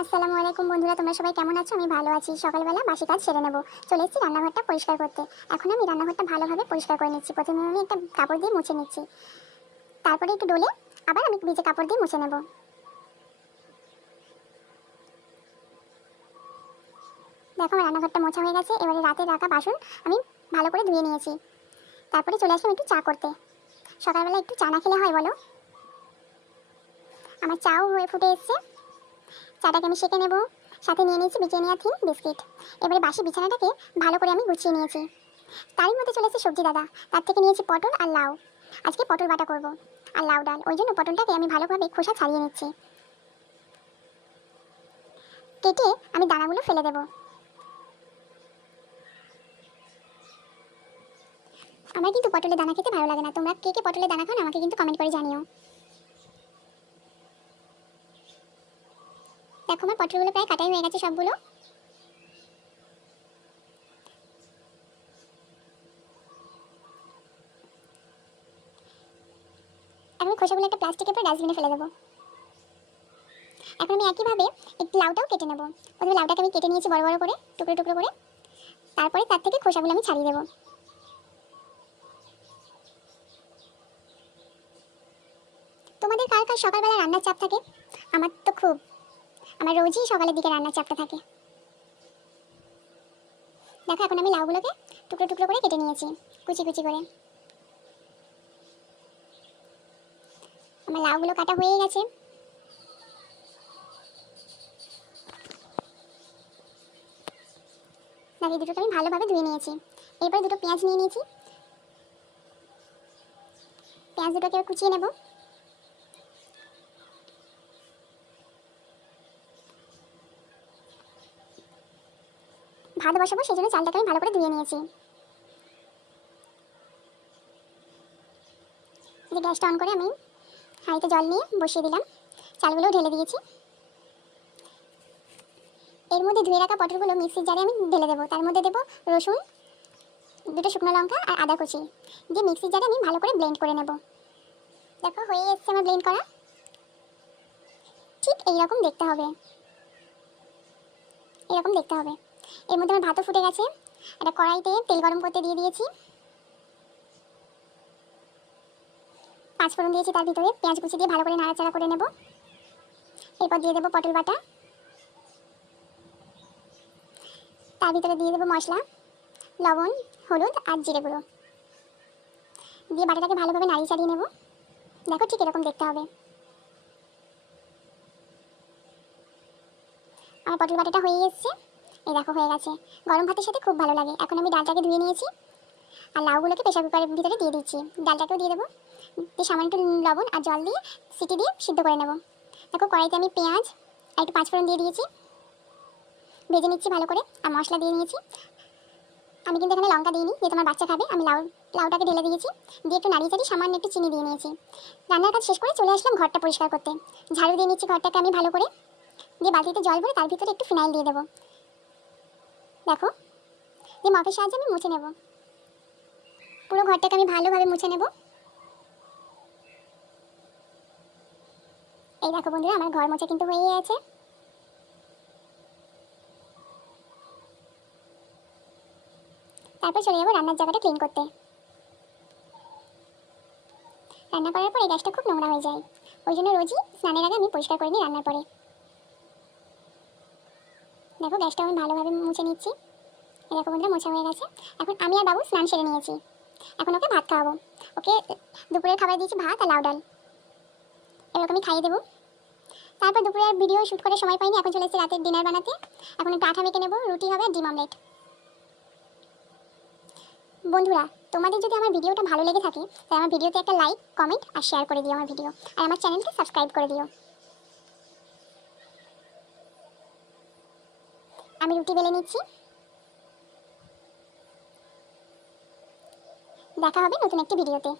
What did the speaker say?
আসসালামু আলাইকুম বন্ধুরা, তোমরা সবাই কেমন আছো? আমি ভালো আছি। সকালবেলা বাসি কাজ সেরে নেব, চলে এসেছি রান্নাঘরটা পরিষ্কার করতে। এখন আমি রান্নাঘরটা ভালোভাবে পরিষ্কার করে নিচ্ছি। প্রথমে আমি একটা কাপড় দিয়ে মুছে নিচ্ছি, তারপরে একটু ডলে আবার আমি ভিজে কাপড় দিয়ে মুছে নেব। দেখো আমার রান্নাঘরটা মোছা হয়ে গেছে। এবারে রাতে রাখা বাসন আমি ভালো করে ধুয়ে নিয়েছি। তারপরে চলে আসলাম একটু চা করতে। সকালবেলা একটু চা না খেলে হয় বলো? আমার চাও হয়ে ফুটে এসছে। চাটাকে আমি সেঁকে নেব। সাথে নিয়ে নিয়েছি ব্রিটানিয়া থিন বিস্কিট। এবারে বাসি বিছানাটাকে ভালো করে আমি গুছিয়ে নিয়েছি। তারই মধ্যে চলে এসেছে সবজি দাদা। তার থেকে নিয়েছি পটল আর লাউ। আজকে পটল বাটা করব আর লাউ ডাল, ওই জন্য পটলটাকে আমি ভালোভাবে খোসা ছাড়িয়ে নিচ্ছি। কেটে আমি দানাগুলো ফেলে দেব। আমার কিন্তু পটলের দানা খেতে ভালো লাগে না। তোমরা কে কে পটলের দানা খাও আমাকে কিন্তু কমেন্ট করে জানিও। দেখো আমার পটলগুলো প্রায় কাটাই হয়ে গেছে সবগুলো। এখন খোসাগুলো একটা প্লাস্টিকের উপর ডাস্টবিনে ফেলে দেবো। এখন আমি একইভাবে একটু লাউটাও কেটে নেব। প্রথমে লাউটাকে আমি কেটে নিয়েছি বড় বড় করে, টুকরো টুকরো করে। তারপরে তার থেকে খোসাগুলো আমি ছাড়িয়ে দেবো। তোমাদের কার কার সকালবেলা রান্নার চাপ থাকে? আমার তো খুব। আমার রোজই সকালের দিকে রান্নার চাপটা থাকে। দেখো এখন আমি লাউগুলোকে টুকরো টুকরো করে কেটে নিয়েছি, কুচি কুচি করে। আমার লাউগুলো কাটা হয়ে গেছে। দেখো এই দুটোকে আমি ভালোভাবে ধুয়ে নিয়েছি। এরপরে দুটো পেঁয়াজ নিয়ে নিয়েছি। পেঁয়াজ দুটোকে কুচিয়ে নেব। ভাত বসাবো, সেই জন্য চালটাকে আমি ভালো করে ধুয়ে নিয়েছি। যে গ্যাসটা অন করে আমি হাঁড়িতে জল নিয়ে বসিয়ে দিলাম। চালগুলোও ঢেলে দিয়েছি। এর মধ্যে ধুয়ে রাখা পটলগুলো মিক্সির জারে আমি ঢেলে দেবো। তার মধ্যে দেবো রসুন, দুটো শুকনো লঙ্কা আর আদা কুচি দিয়ে মিক্সির জারে আমি ভালো করে ব্লেন্ড করে নেব। দেখো হয়ে এসছে আমার ব্লেন্ড করা। ঠিক এইরকম দেখতে হবে, এরকম দেখতে হবে। এর মধ্যে আমার ভাতও ফুটে গেছে। একটা কড়াইতে তেল গরম করতে দিয়ে দিয়েছি। পাঁচফোড়ন দিয়েছি, তার ভিতরে পেঁয়াজ কুচি দিয়ে ভালো করে নাড়াচাড়া করে নেব। এরপর দিয়ে দেবো পটল বাটা। তার ভিতরে দিয়ে দেবো মশলা, লবণ, হলুদ আর জিরে গুঁড়ো দিয়ে বাটাটাকে ভালোভাবে নাড়িয়ে চাড়িয়ে নেব। দেখো ঠিক এরকম দেখতে হবে। আমার পটল বাটাটা হয়ে এসছে। এই দেখো হয়ে গেছে। গরম ভাতের সাথে খুব ভালো লাগে। এখন আমি ডালটাকে ধুয়ে নিয়েছি আর লাউগুলোকে প্রেসার কুকারের ভিতরে দিয়ে দিচ্ছি। ডালটাকেও দিয়ে দেবো, দিয়ে সামান্য একটু লবণ আর জল দিয়ে সিটি দিয়ে সিদ্ধ করে নেব। দেখো কড়াইতে আমি পেঁয়াজ আর একটু পাঁচফোড়ন দিয়ে দিয়েছি, ভেজে নিচ্ছি ভালো করে। আর মশলা দিয়ে নিয়েছি। আমি কিন্তু এখানে লঙ্কা দিইনি, যেহেতু আমার বাচ্চা খাবে। আমি লাউটাকে ঢেলে দিয়েছি, দিয়ে একটু নাড়িয়ে চাড়িয়ে সামান্য একটু চিনি দিয়ে নিয়েছি। রান্নার কাজ শেষ করে চলে আসলাম ঘরটা পরিষ্কার করতে। ঝাড়ু দিয়ে নিচ্ছি ঘরটাকে আমি ভালো করে, দিয়ে বালতিতে জল ভরে তার ভিতরে একটু ফিনাইল দিয়ে দেবো। দেখো দিয়ে মপের সাহায্যে আমি মুছে নেব। পুরো ঘরটাকে আমি ভালোভাবে মুছে নেব। এই দেখো বন্ধুরা, আমার ঘর মোছা কিন্তু হয়ে গেছে। তারপর চলে যাবো রান্নার জায়গাটা ক্লিন করতে। রান্না করার পর এই গ্যাসটা খুব নোংরা হয়ে যায়, ওই জন্য রোজই স্নানের আগে আমি পরিষ্কার করে নিই রান্নার পরে। দেখো গ্যাসটা আমি ভালোভাবে মুছে নিচ্ছি। এই দেখো বন্ধুরা মোছা হয়ে গেছে। এখন আমি আর বাবু স্নান সেরে নিয়েছি। এখন ওকে ভাত খাওয়াবো। ওকে দুপুরের খাবার দিয়েছি ভাত আর লাউ ডাল, এরকম আমি খাইয়ে দেবো। তারপর দুপুরের ভিডিও শ্যুট করে সময় পাইনি, এখন চলে এসেছি রাতের ডিনার বানাতে। এখন একটু আঠা মেখে নেবো, রুটি হবে আর ডিম অমলেট। বন্ধুরা তোমাদের যদি আমার ভিডিওটা ভালো লেগে থাকে তাহলে আমার ভিডিওতে একটা লাইক, কমেন্ট আর শেয়ার করে দিও আমার ভিডিও, আর আমার চ্যানেলকে সাবস্ক্রাইব করে দিও। আমি রুটি বেলে নিচ্ছি। দেখা হবে নতুন একটি ভিডিওতে।